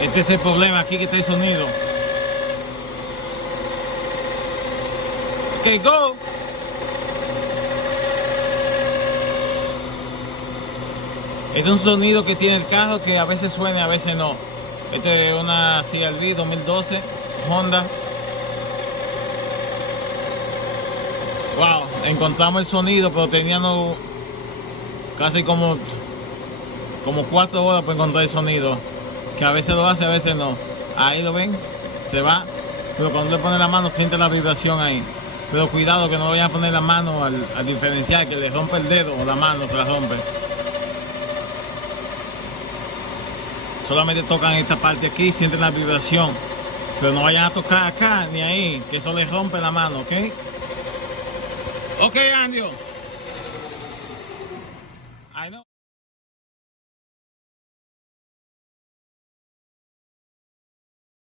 Este es el problema aquí, que está el sonido. Ok, go. Este es un sonido que tiene el carro que a veces suena y a veces no. Este es una CR-V 2012 Honda. Wow, encontramos el sonido, pero teníamos casi como 4 horas para encontrar el sonido. Que a veces lo hace, a veces no. Ahí lo ven, se va. Pero cuando le pone la mano siente la vibración ahí. Pero cuidado que no vayan a poner la mano al diferencial, que le rompe el dedo o la mano se la rompe. Solamente tocan esta parte aquí, sienten la vibración. Pero no vayan a tocar acá ni ahí, que eso les rompe la mano, ¿ok? Ok, Andio.